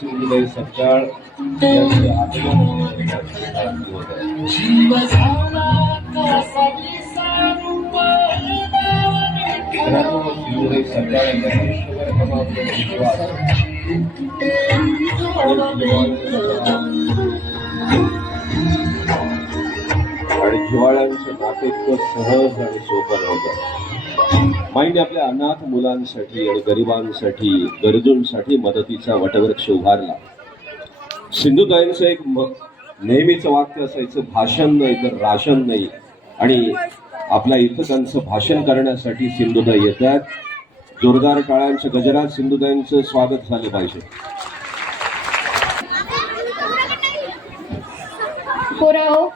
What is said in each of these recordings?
सिंधुताई सपकाळ यांचे आगमन होत आहे. सिंधुताई सपकाळ यांचा आयुष्यभर समाजाचा विश्वास आणि जिव्हाळ्यांचं नाते इतकं सहज आणि सोपं होतं. माईने आपल्या अनाथ मुलांसाठी आणि गरिबांसाठी गरजूंसाठी मदतीचा वटवृक्ष उभारला. सिंधुताईंचं एक नेहमीचं वाक्य असायचं, भाषण नाही तर राशन नाही. आणि आपल्या इथं त्यांचं भाषण करण्यासाठी सिंधुताई येतात. जोरदार टाळ्यांच्या गजरात सिंधुताईंचं स्वागत झालं पाहिजे. पोरं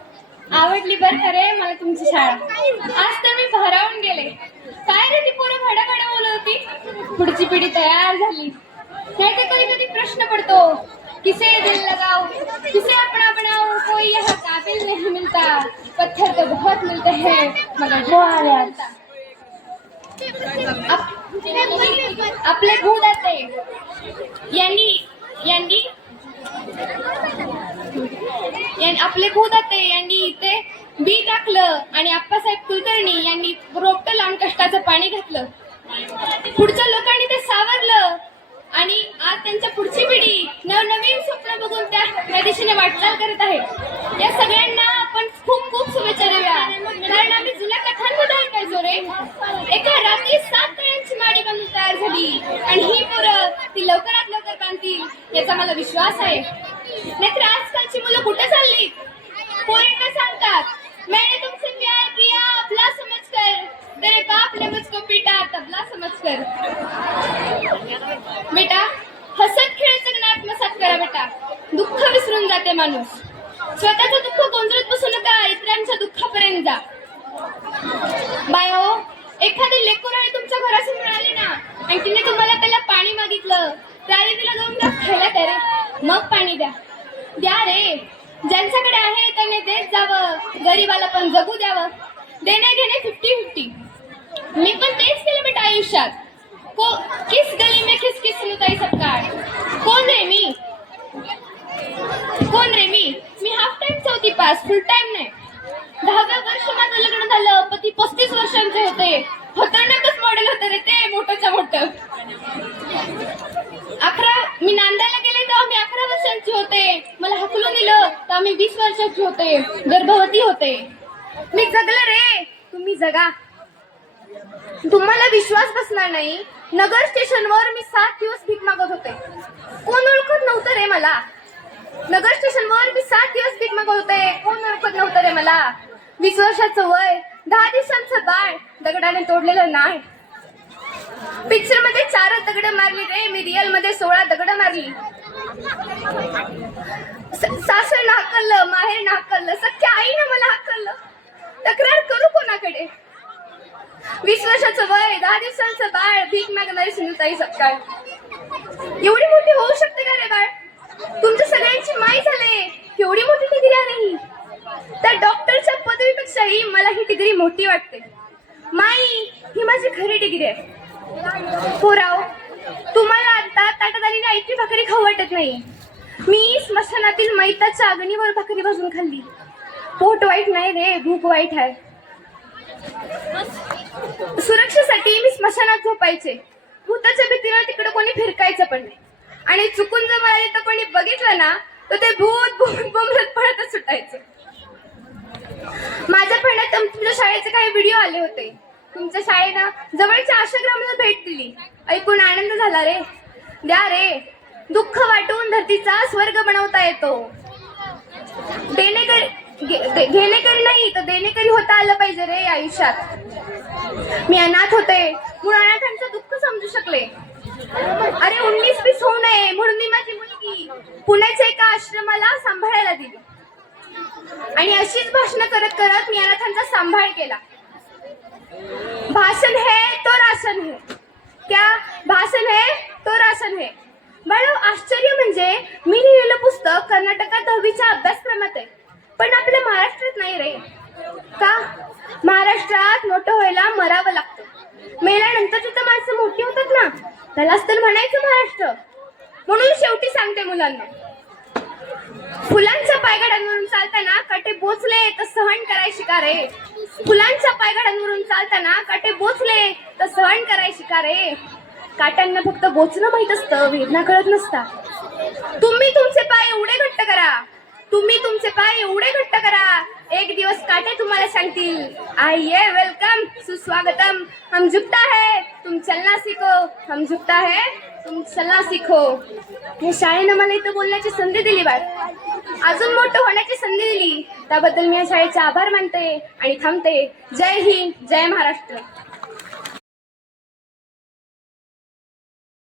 आवडली बरं खरे मला तुमची शाळा. आज तर मी भारावून गेले. काय रे ती पोरं भडाभडा बोलत होती. पुढची पिढी तयार झाली. नाही तर कधी कधी प्रश्न पडतो, किसे दिल लगाओ, किसे अपना बनाओ, कोई यहाँ काबिल नहीं मिलता. पत्थर तो बहुत मिलते हैं मगर आपले भूदाते आपले भूदाते यांनी इथे बी टाकलं आणि आप्पासाहेब कुलकर्णी यांनी रोपटं लावून कष्टाचं पाणी घातलं. पुढच्या लोकांनी ते सावरलं आणि आज त्यांच्या पुढची पिढी नवनवीन स्वप्न बघून त्या दिशेने वाटचाल करत आहे. या सगळ्यांना आपण खूप खूप शुभेच्छा देऊया. कारण आम्ही जुन्या कथांमध्ये ऐकायचो रे, एका रात्री 7 तळ्यांची माडी बांधून तयार झाली आणि ही पोरं ती लवकरात लवकर बांधतील याचा मला विश्वास आहे. नाहीतर आजकालची मुलं कुठे चालली? पोरींना सांगतात, मैंने तुमसे प्यार किया अबला समझकर, तेरे बाप ने मुझको पीटा तबला समझकर. बेटा हसत खेळत जगण्यात मसात करा बेटा. दुःख विसरून जाते माणूस. स्वतःचं दुःख गोंधळत बसू नका, इतरांच्या दुःखापर्यंत जा. बायो, एखादी लेकराळी तुमच्या घराशी मिळाली ना आणि तिने तुम्हाला पहिला पाणी मागितलं, त्यावेळी तिला 2 ग्लास खायला द्या रे, मग पाणी द्या. द्या रे. ज्यांच्याकडे आहे त्याने देत जावं, गरीबाला पण जगू द्यावं. देणे घेणे 50-50. मी पण तेच केलं बेटा आयुष्यात. किस गली में किस सिंधुताई सपकाळ. कोण रे मी? मी हाफ टाइम चौथी पास, फुल टाइम नाही. 10व्या वर्ष माझं लग्न झालं. पती 35 वर्षांचे होते. खतरनाकच मॉडेल होते रे ते, मोठंच्या मोठं. मी नांदायला गेले तेव्हा मी 11 वर्षांची होते. मला हकलून दिलं तेव्हा मी 20 वर्षांची होते. गर्भवती होते. मी जगले रे, तुम्ही जगा. तुम्हाला विश्वास बसणार नाही, नगर स्टेशनवर मी 7 दिवस भीक मागत होते. कोण ओळखत नव्हतं रे मला. नगर स्टेशनवर मी 7 दिवस भीक मागत होते. कोण ओळखत नव्हतं रे मला. 20 वर्षाचं वय, 10 दिवसांचं बाळ, दगडाने तोडलेलं नाही. पिक्चर मध्ये 4 दगड मारली रे, मी रिअल मध्ये 16 दगड मारली. सासर हाकललं, माहेर हाकललं, सख्या आईनं मला हाकललं. तक्रार करू कोणाकडे? 20 वर्षाचं वय, 10 दिवसांचं बाळ, भीक मागणारी सिंधुताई सपकाळ. एवढी मोठी होऊ शकते का रे बाळ? तुमच्या सगळ्यांची माई झाले. एवढी मोठी डिग्री आहे ही. त्या डॉक्टरच्या पदवीपेक्षाही मला ही डिग्री मोठी वाटते. माई ही माझी खरी डिग्री आहे. पोराव, तुम्हाला आता ताटात आलेली आईची भाकरी खाऊ वाटत नाही. मी स्मशानातील मैताच्या अग्नीवर भाकरी भाजून खाल्ली. पोट वाईट नाही रे, भूक वाईट आहे. सुरक्षेसाठी मी स्मशानात झोपायचे. भूताच्या भीतीनं तिकडे कोणी फिरकायचं पण नाही. आणि चुकून जर मला इथं कोणी बघितलं ना तर ते भूत भूत बोंबलत पळतच सुटायचं. माझ्या पहिल्यात तुमच्या शाळेचे काही व्हिडिओ आले होते. तुमच्या शाळेनं जवळच्या आशाग्रामला भेट दिली. ऐकून आनंद झाला रे. द्या रे. दुःख वाटून धरतीचा स्वर्ग बनवता येतो. घेणेकरी नाही तर देणेकरी होता आलं पाहिजे रे आयुष्यात. मी अनाथ होते म्हणून अनाथांचं दुःख समजू शकले. अरे 19-20 होऊ नये म्हणून मी माझी मुलगी पुण्याच्या एका आश्रमाला सांभाळायला दिली. आणि अशीच भाषण करत करत मी अनाथांचा सांभाळ केला. भाषण है तो राशन है. क्या भाषण है तो राशन है. बाळा, आश्चर्य म्हणजे मी लिहिलेलं पुस्तक कर्नाटकात 10वीच्या अभ्यासक्रमात आहे, पण आपल्या महाराष्ट्रात नाही रे. का? महाराष्ट्रात मोठं व्हायला मरावं लागतं. मेल्यानंतर जिथं माणसं मोठी होतात ना त्यालाच तर म्हणायचं महाराष्ट्र. म्हणून शेवटी सांगते मुलांना, फुलांच्या पायघड्यांवरून चालताना काटे बोचले तर सहन करायची का रे? फुलांच्या पायघड्यांवरून चालताना काटे बोचले तर सहन करायची का रे? काट्यांना फक्त बोचणं माहित असतं, वेदना कळत नसता. तुम्ही तुमचे पाय एवढे घट्ट करा, तुम्ही तुमचे पाय एवढे घट्ट करा, एक दिवस काटे तुम्हाला सांगतील, आइए वेलकम सुस्वागतम, हम झुकता है तुम चलना सीखो, हम झुकता है तुम चलना सीखो. हे शाळेनं मला इथं बोलण्याची संधी दिली बाळ, अजून मोठं होण्याची संधी दिली, त्याबद्दल मी या शाळेचे आभार मानते आणि थांबते. जय हिंद, जय महाराष्ट्र.